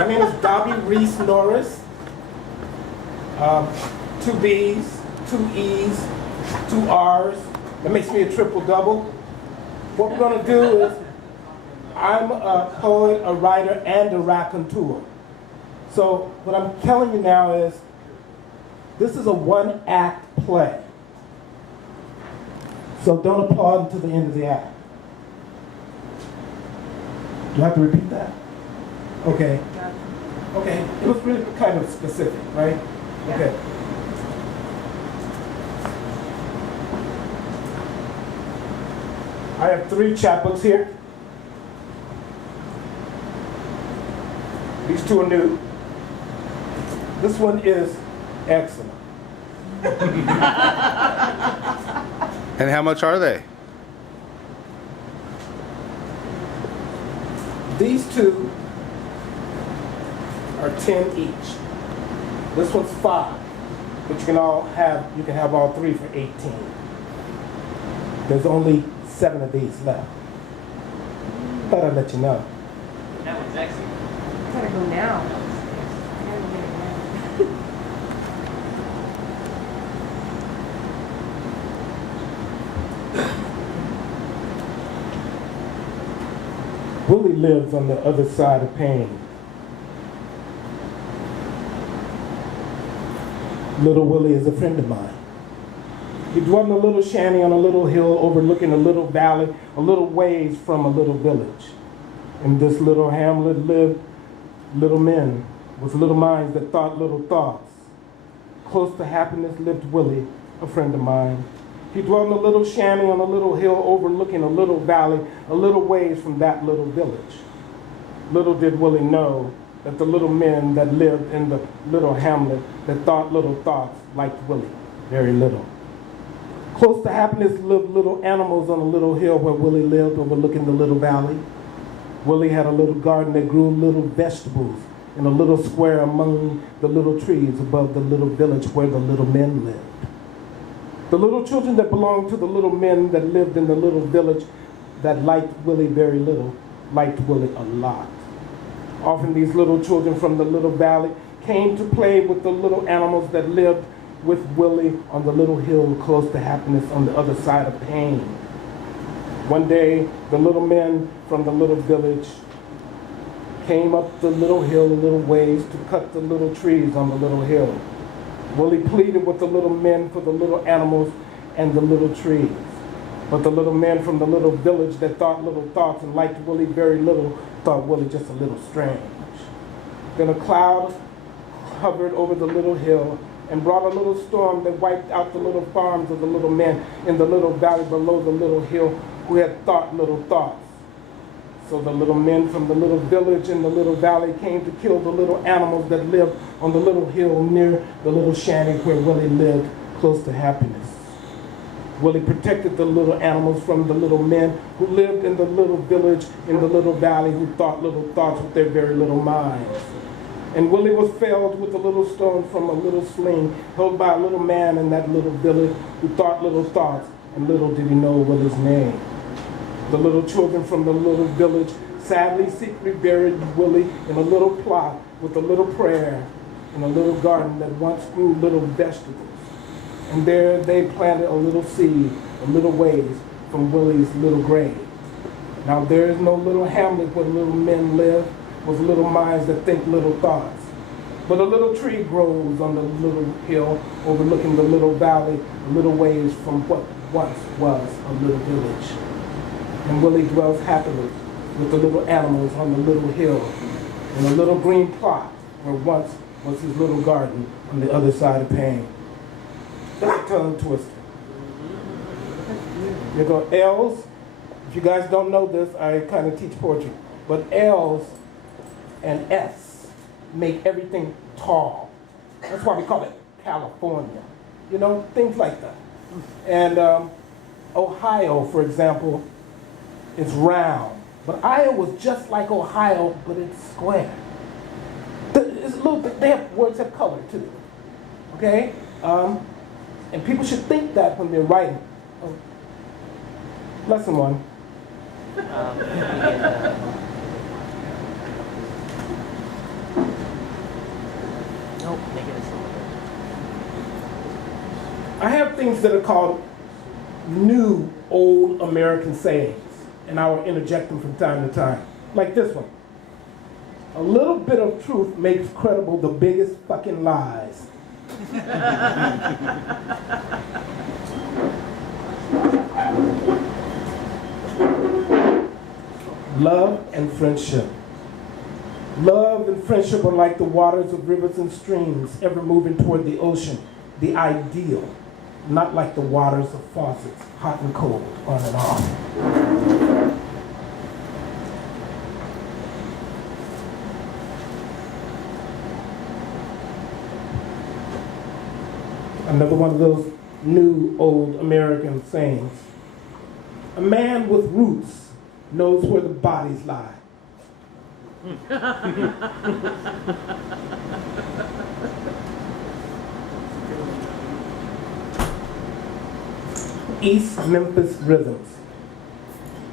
My name is Dobbie Reese Norris. 2 B's, 2 E's, 2 R's. That makes me a triple double. What we're going to do is, I'm a poet, a writer, and a raconteur. So what I'm telling you now is, this is a 1-act play. So don't applaud until the end of the act. Do I have to repeat that? Okay. Okay. It was really kind of specific, right? Yeah. Okay. I have 3 chapbooks here. These 2 are new. This one is excellent. And how much are they? These 2 are 10 each. This one's 5, but you can have all 3 for 18. There's only 7 of these left. Thought I'd let you know. That one's excellent. I gotta go now. I gotta get it now. Willie lives on the other side of pain. Little Willie is a friend of mine. He dwelt in a little shanty on a little hill overlooking a little valley, a little ways from a little village. In this little hamlet lived little men with little minds that thought little thoughts. Close to happiness lived Willie, a friend of mine. He dwelt in a little shanty on a little hill overlooking a little valley, a little ways from that little village. Little did Willie know that the little men that lived in the little hamlet that thought little thoughts liked Willie very little. Close to happiness lived little animals on a little hill where Willie lived overlooking the little valley. Willie had a little garden that grew little vegetables in a little square among the little trees above the little village where the little men lived. The little children that belonged to the little men that lived in the little village that liked Willie very little, liked Willie a lot. Often these little children from the little valley came to play with the little animals that lived with Willie on the little hill close to happiness on the other side of pain. One day, the little men from the little village came up the little hill a little ways to cut the little trees on the little hill. Willie pleaded with the little men for the little animals and the little trees. But the little men from the little village that thought little thoughts and liked Willie very little thought Willie just a little strange. Then a cloud hovered over the little hill and brought a little storm that wiped out the little farms of the little men in the little valley below the little hill who had thought little thoughts. So the little men from the little village in the little valley came to kill the little animals that lived on the little hill near the little shanty where Willie lived, close to happiness. Willie protected the little animals from the little men who lived in the little village in the little valley who thought little thoughts with their very little minds. And Willie was felled with a little stone from a little sling held by a little man in that little village who thought little thoughts, and little did he know Willie's name. The little children from the little village sadly secretly buried Willie in a little plot with a little prayer in a little garden that once grew little vegetables. And there they planted a little seed a little ways from Willie's little grave. Now there is no little hamlet where little men live with little minds that think little thoughts. But a little tree grows on the little hill overlooking the little valley a little ways from what once was a little village. And Willie dwells happily with the little animals on the little hill in a little green plot where once was his little garden on the other side of pain. That's a tongue twister. You go L's. If you guys don't know this, I kind of teach poetry. But L's and S make everything tall. That's why we call it California. You know, things like that. And Ohio, for example, is round. But Iowa's just like Ohio, but it's square. They have words have color too. Okay? And people should think that when they're writing. Lesson 1. So make it a song. I have things that are called new old American sayings, and I will interject them from time to time. Like this one. A little bit of truth makes credible the biggest fucking lies. Love and friendship. Love and friendship are like the waters of rivers and streams, ever moving toward the ocean, the ideal, not like the waters of faucets, hot and cold, on and off. Another one of those new old American sayings. A man with roots knows where the bodies lie. East Memphis rhythms.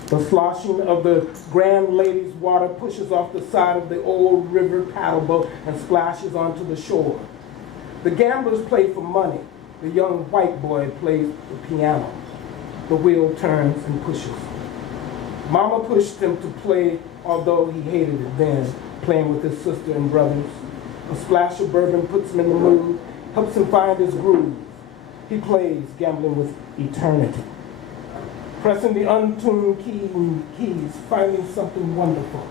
The sloshing of the Grand Lady's water pushes off the side of the old river paddle boat and splashes onto the shore. The gamblers play for money. The young white boy plays the piano. The wheel turns and pushes. Mama pushed him to play, although he hated it then, playing with his sister and brothers. A splash of bourbon puts him in the mood, helps him find his groove. He plays, gambling with eternity. Pressing the untuned keys, finding something wonderful.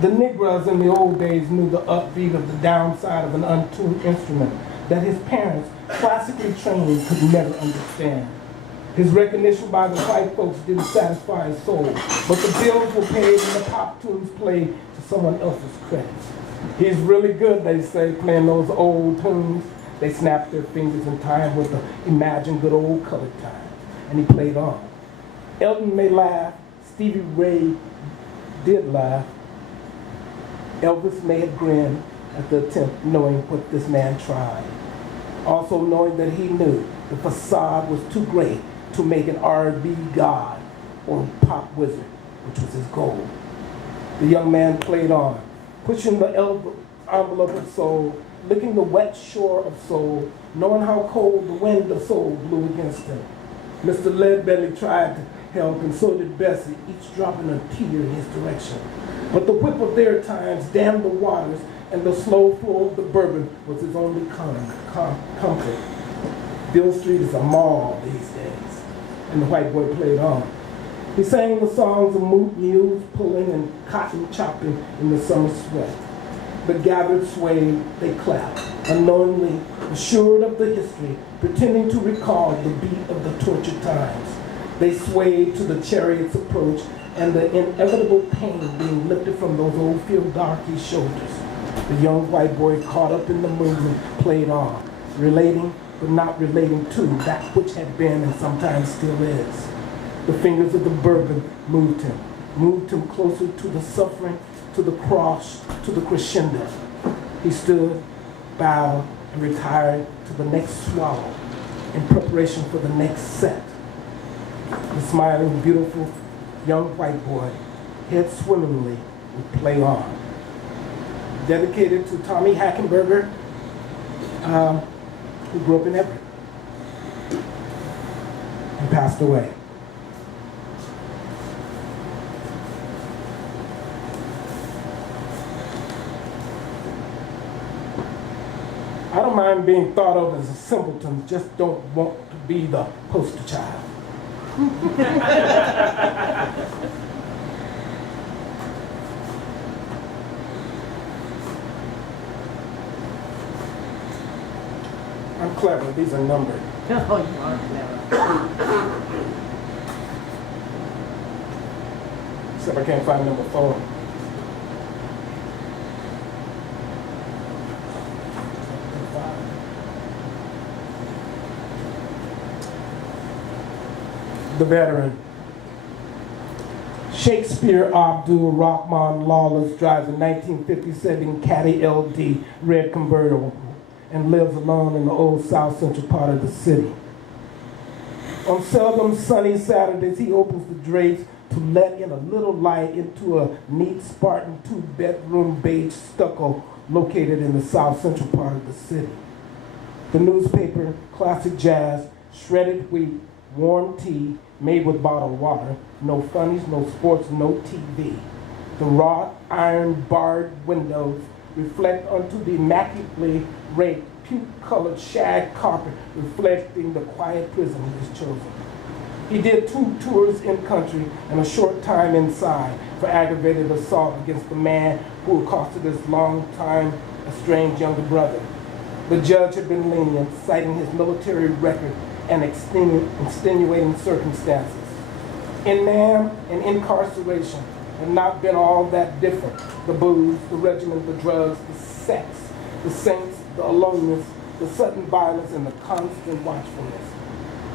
The Negroes in the old days knew the upbeat of the downside of an untuned instrument that his parents, classically trained, could never understand. His recognition by the white folks didn't satisfy his soul, but the bills were paid and the pop tunes played to someone else's credits. He's really good, they say, playing those old tunes. They snapped their fingers in time with the imagined good old colored time, and he played on. Elton may laugh, Stevie Ray did laugh. Elvis may have grinned at the attempt, knowing what this man tried. Also knowing that he knew the facade was too great to make an R&B god or pop wizard, which was his goal. The young man played on, pushing the envelope of soul, licking the wet shore of soul, knowing how cold the wind of soul blew against him. Mr. Leadbelly tried to help, and so did Bessie, each dropping a tear in his direction. But the whip of their times dammed the waters, and the slow flow of the bourbon was his only comfort. Bill Street is a mall these days, and the white boy played on. He sang the songs of moot mules pulling and cotton chopping in the summer sweat. The gathered swayed, they clapped, unknowingly assured of the history, pretending to recall the beat of the tortured times. They swayed to the chariot's approach and the inevitable pain being lifted from those old field darkies' shoulders. The young white boy, caught up in the movement, played on, relating but not relating to that which had been and sometimes still is. The fingers of the bourbon moved him closer to the suffering, to the cross, to the crescendo. He stood, bowed, and retired to the next swallow in preparation for the next set. The smiling, beautiful young white boy, head swimmingly, would play on. Dedicated to Tommy Hackenberger, who grew up in Everett and passed away. I don't mind being thought of as a simpleton, just don't want to be the poster child. I'm clever, these are numbered. Oh, you are clever. Except I can't find number 4. The veteran. Shakespeare Abdul Rahman Lawless drives a 1957 Caddy LD red convertible and lives alone in the old south central part of the city. On seldom sunny Saturdays, he opens the drapes to let in a little light into a neat Spartan 2-bedroom beige stucco located in the south central part of the city. The newspaper, classic jazz, shredded wheat, warm tea made with bottled water, no funnies, no sports, no TV. The wrought iron barred windows reflect onto the immaculately raked, puke-colored shag carpet, reflecting the quiet prison he has chosen. He did 2 tours in country and a short time inside for aggravated assault against the man who accosted his long-time estranged younger brother. The judge had been lenient, citing his military record and extenuating circumstances. In Nam and incarceration had not been all that different. The booze, the regiment, the drugs, the sex, the saints, the aloneness, the sudden violence, and the constant watchfulness.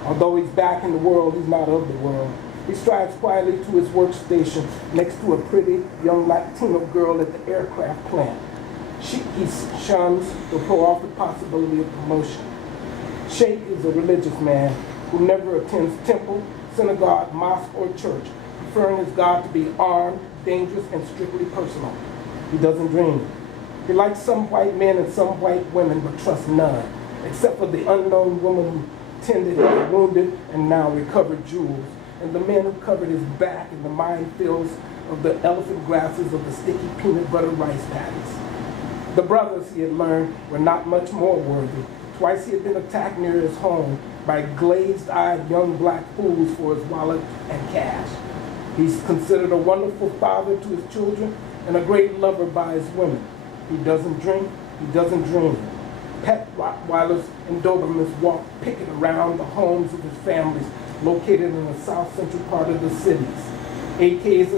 Although he's back in the world, he's not of the world. He strides quietly to his workstation next to a pretty young Latino girl at the aircraft plant. He shuns to throw off the possibility of promotion. Sheikh is a religious man who never attends temple, synagogue, mosque, or church, preferring his God to be armed, dangerous, and strictly personal. He doesn't dream. He likes some white men and some white women, but trusts none, except for the unknown woman who tended his wounded and now recovered jewels, and the men who covered his back in the minefields of the elephant grasses of the sticky peanut butter rice patties. The brothers, he had learned, were not much more worthy. Twice he had been attacked near his home by glazed-eyed young black fools for his wallet and cash. He's considered a wonderful father to his children and a great lover by his women. He doesn't drink, he doesn't dream. Pet Rottweilers and Dobermans walk picking around the homes of his families located in the south central part of the cities. AKs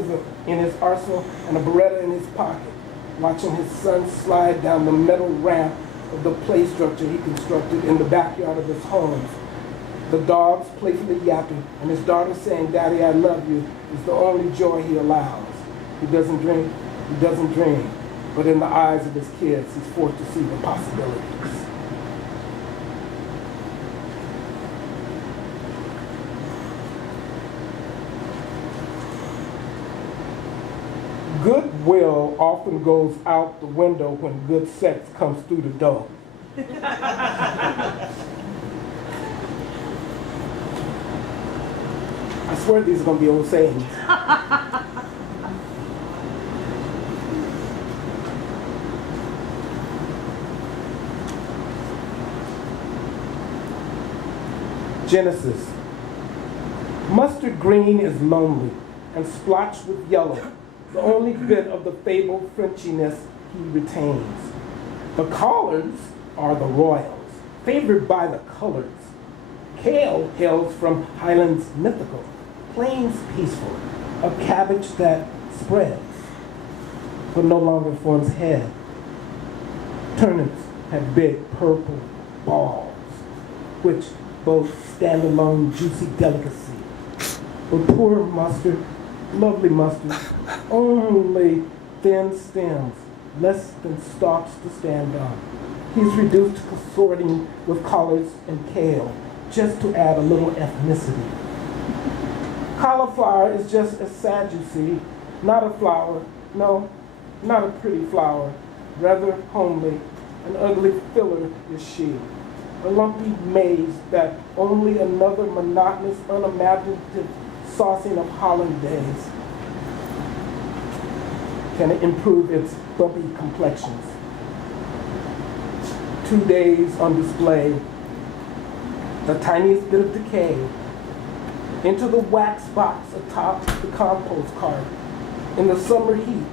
in his arsenal and a Beretta in his pocket, watching his son slide down the metal ramp of the play structure he constructed in the backyard of his homes. The dogs playfully yapping and his daughter saying, "Daddy, I love you," is the only joy he allows. He doesn't drink, he doesn't dream, but in the eyes of his kids, he's forced to see the possibilities. Goodwill often goes out the window when good sex comes through the door. I swear these are going to be old sayings. Genesis. Mustard green is lonely and splotched with yellow, the only bit of the fabled Frenchiness he retains. The collards are the royals, favored by the colors. Kale hails from highlands mythical, plains peaceful, a cabbage that spreads, but no longer forms head. Turnips have big purple balls, which both stand alone juicy delicacy. But poor mustard, lovely mustard, only thin stems, less than stalks to stand on. He's reduced to consorting with collards and kale, just to add a little ethnicity. Cauliflower is just as sad, you see, not a flower, no, not a pretty flower, rather homely, an ugly filler is she, a lumpy maze that only another monotonous, unimaginative saucing of hollandaise can improve its bumpy complexions. 2 days on display, the tiniest bit of decay, into the wax box atop the compost cart, in the summer heat,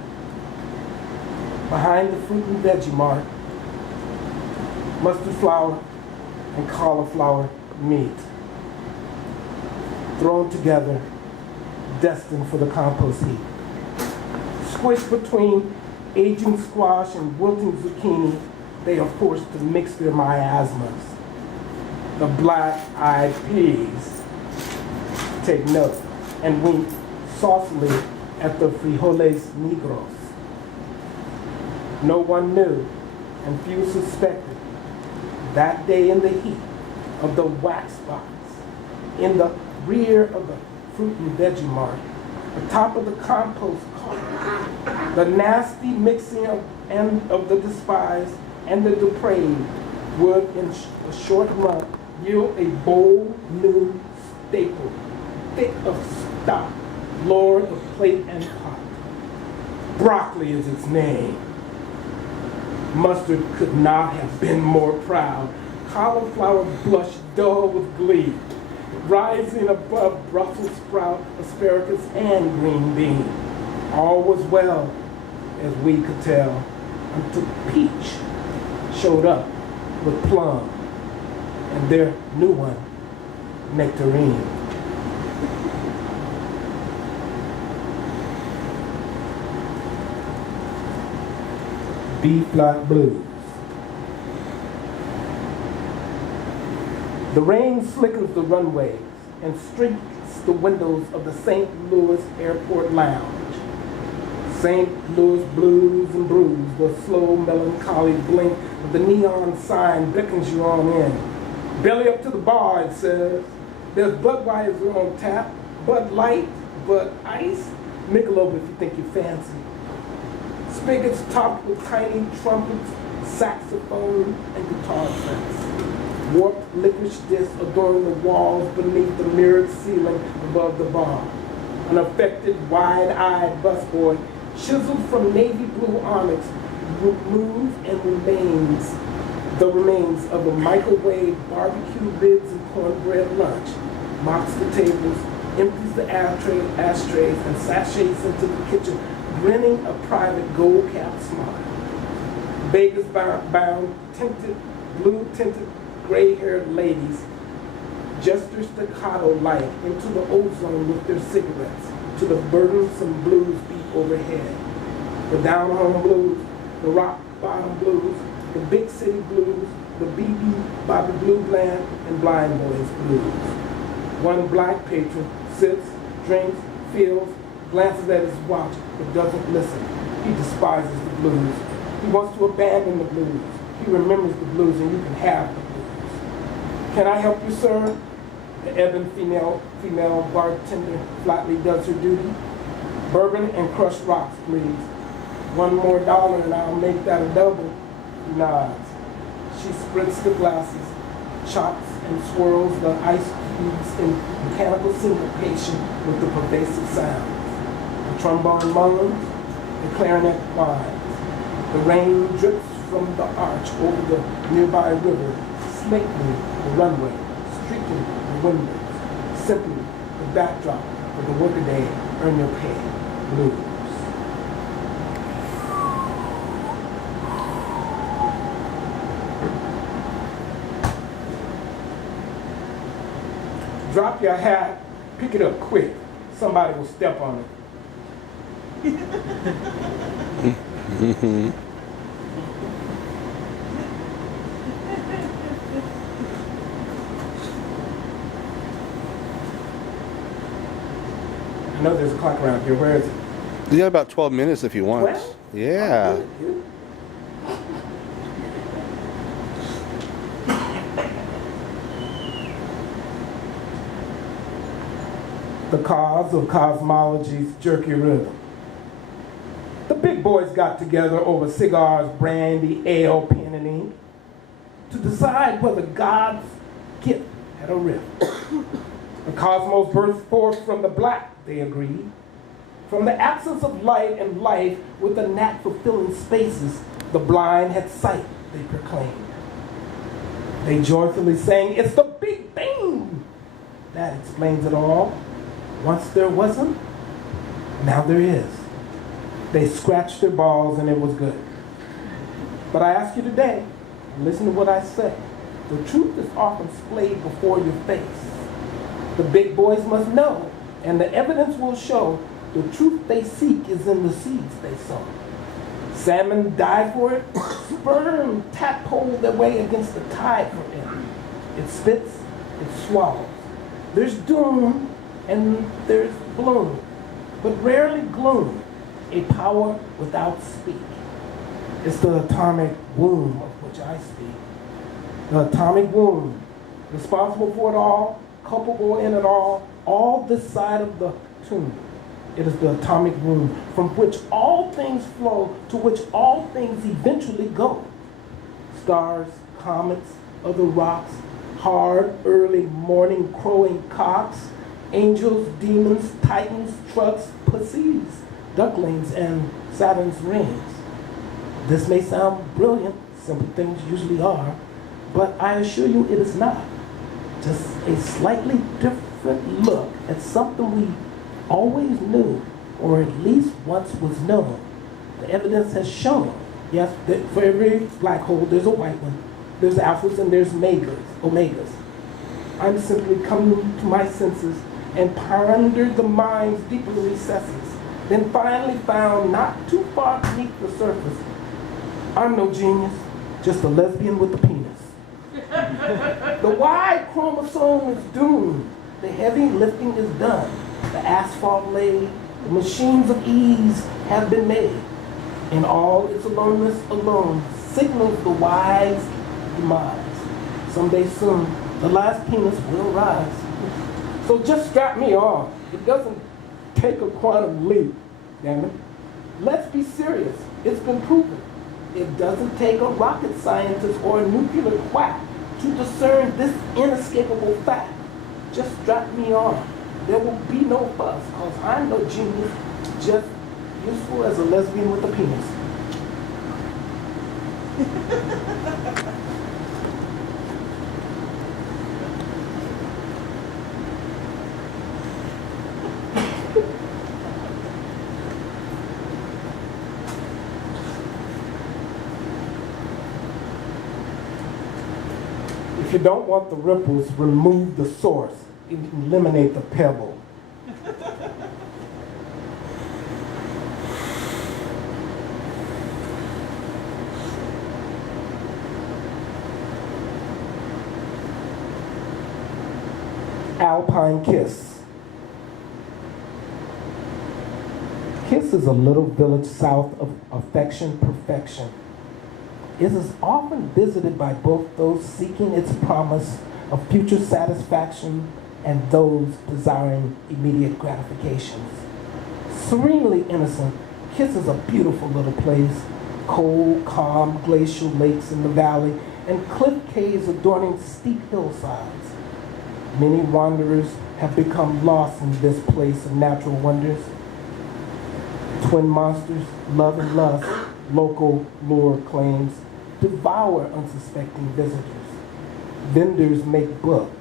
behind the fruit and veggie mart, mustard flour and cauliflower meat, thrown together, destined for the compost heap. Squished between aging squash and wilting zucchini, they are forced to mix their miasmas. The black-eyed peas take note and wink saucily at the frijoles negros. No one knew, and few suspected, that day in the heat of the wax box, in the rear of the fruit and veggie mart, atop of the compost cart, The nasty mixing of the despised and the depraved would, in a short run, yield a bold new staple, thick of stock, lord of plate and pot. Broccoli is its name. Mustard could not have been more proud. Cauliflower blushed dull with glee, rising above Brussels sprout, asparagus, and green bean. All was well, as we could tell, until Peach showed up with plum and their new one, nectarine. B-flat blues. The rain slickens the runways and streaks the windows of the St. Louis Airport Lounge. St. Louis blues and brews, the slow melancholy blink of the neon sign beckons you on in. Belly up to the bar, it says. There's Budweiser on tap, Bud Light, Bud Ice, Michelob if you think you're fancy. Spigots topped with tiny trumpets, saxophone, and guitar sets. Warped licorice discs adorn the walls beneath the mirrored ceiling above the bar. An affected, wide-eyed busboy, chiseled from navy blue onyx, removes and remains the remains of a microwave barbecue ribs and cornbread lunch, mops the tables, empties the ashtrays, and sachets into the kitchen, grinning a private gold-capped smile. Vegas bound, blue-tinted, gray-haired ladies gesture staccato-like into the ozone with their cigarettes to the burdensome blues beat overhead. The down-home blues, the rock-bottom blues, the big city blues, the Bobby Blue Bland, and Blind Boys blues. One black patron sits, drinks, feels, glances at his watch, but doesn't listen. He despises the blues. He wants to abandon the blues. He remembers the blues, and you can have the blues. Can I help you, sir? The ebon female bartender flatly does her duty. Bourbon and crushed rocks, please. One more dollar and I'll make that a double. He nods. She spritz the glasses, chops and swirls the ice cubes in mechanical syncopation with the pervasive sound. The trombone moans, the clarinet whines. The rain drips from the arch over the nearby river, snaking the runway, streaking the windows. Simply the backdrop of the workaday earn your pay blues. Drop your hat, pick it up quick. Somebody will step on it. I know there's a clock around here. Where is it? You got about 12 minutes if you want. Well, yeah. good. The cause of cosmology's jerky rhythm. The big boys got together over cigars, brandy, ale, pen, and ink to decide whether God's gift had a rift. The cosmos burst forth from the black, they agreed. From the absence of light and life with the gnat for filling spaces, the blind had sight, they proclaimed. They joyfully sang, "It's the Big Bang!" That explains it all. Once there wasn't, now there is. They scratched their balls and it was good. But I ask you today, listen to what I say. The truth is often splayed before your face. The big boys must know, and the evidence will show the truth they seek is in the seeds they sow. Salmon die for it, sperm tadpole their way against the tide for it. It spits, it swallows. There's doom and there's bloom, but rarely gloom, a power without speak. It's the atomic womb of which I speak. The atomic womb, responsible for it all, culpable in it all this side of the tomb. It is the atomic womb from which all things flow, to which all things eventually go. Stars, comets, other rocks, hard, early morning crowing cocks, angels, demons, titans, trucks, pussies, ducklings, and Saturn's rings. This may sound brilliant, simple things usually are, but I assure you it is not. Just a slightly different look at something we always knew, or at least once was known. The evidence has shown, yes, that for every black hole there's a white one, there's alphas and there's omegas. I'm simply coming to my senses and pondered the mind's deeper recesses, then finally found not too far beneath the surface. I'm no genius, just a lesbian with a penis. The Y chromosome is doomed. The heavy lifting is done. The asphalt laid. The machines of ease have been made. And all its aloneness alone signals the Y's demise. Someday soon, the last penis will rise. So just strap me on. It doesn't take a quantum leap, damn it. Let's be serious. It's been proven. It doesn't take a rocket scientist or a nuclear quack to discern this inescapable fact. Just strap me on. There will be no fuss, because I'm no genius, just useful as a lesbian with a penis. If you don't want the ripples, remove the source. Eliminate the pebble. Alpine Kiss. Kiss is a little village south of affection perfection. It is often visited by both those seeking its promise of future satisfaction and those desiring immediate gratifications. Serenely innocent, Kiss is a beautiful little place. Cold, calm, glacial lakes in the valley and cliff caves adorning steep hillsides. Many wanderers have become lost in this place of natural wonders. Twin monsters, love and lust, local lore claims, devour unsuspecting visitors. Vendors make book.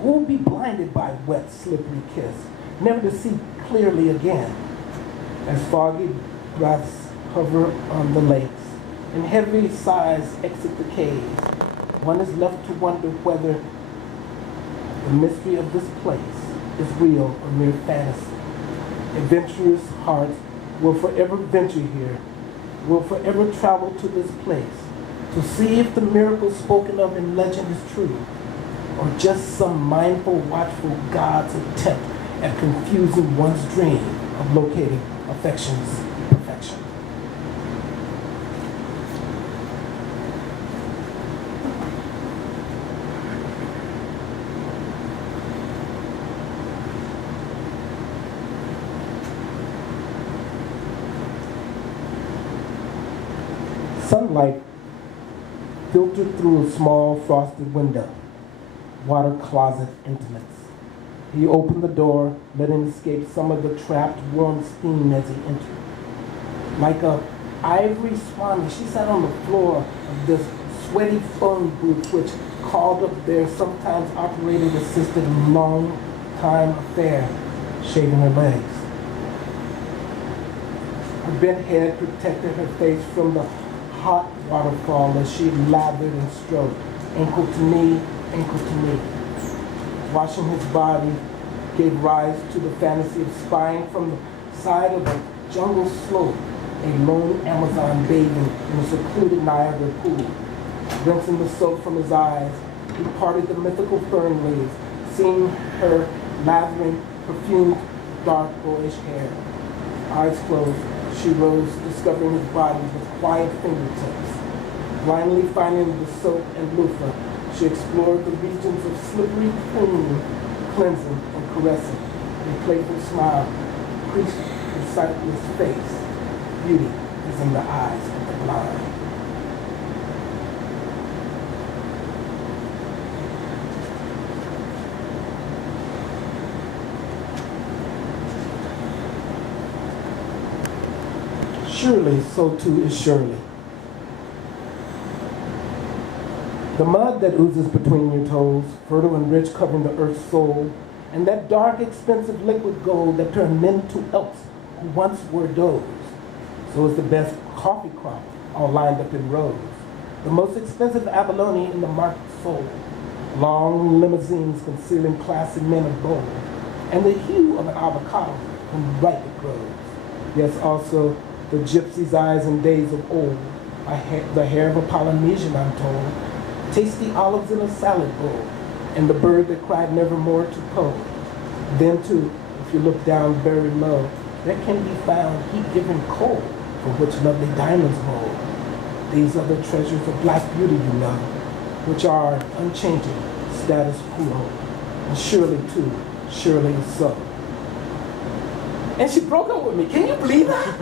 Who will be blinded by wet, slippery Kiss, never to see clearly again? As foggy breaths hover on the lakes, and heavy sighs exit the caves, one is left to wonder whether the mystery of this place is real or mere fantasy. Adventurous hearts will forever venture here, will forever travel to this place to see if the miracle spoken of in legend is true, or just some mindful, watchful God's attempt at confusing one's dream of locating affection's perfection. Sunlight filtered through a small frosted window. Water closet intimates. He opened the door, letting escape some of the trapped warm steam as he entered. Like a ivory swan, she sat on the floor of this sweaty phone booth which called up their sometimes operated assisted long-time affair, shaving her legs. Her bent head protected her face from the hot waterfall as she lathered and stroked, ankle to knee, ankle to knee. Washing his body gave rise to the fantasy of spying from the side of a jungle slope a lone Amazon bathing in a secluded Niagara pool. Rinsing the soap from his eyes, he parted the mythical fern leaves, seeing her lathering perfumed dark boyish hair. Eyes closed, she rose, discovering his body with quiet fingertips. Blindly finding the soap and loofah, she explored the regions of slippery cleaning, cleansing, and caressing. A playful smile in sightless face. Beauty is in the eyes of the blind. Surely, so too is Shirley. The mud that oozes between your toes, fertile and rich, covering the earth's soul, and that dark, expensive liquid gold that turned men to elks who once were does. So is the best coffee crop, all lined up in rows. The most expensive abalone in the market sold. Long limousines concealing classy men of gold, and the hue of an avocado when ripe it grows. Yes, also the gypsy's eyes in days of old, the hair of a Polynesian, I'm told, tasty olives in a salad bowl, and the bird that cried nevermore to Poe. Then too, if you look down very low, there can be found heat-giving coal, for which lovely diamonds roll. These are the treasures of black beauty, you know, which are unchanging, status quo, and surely too, surely is so. And she broke up with me. Can you believe that?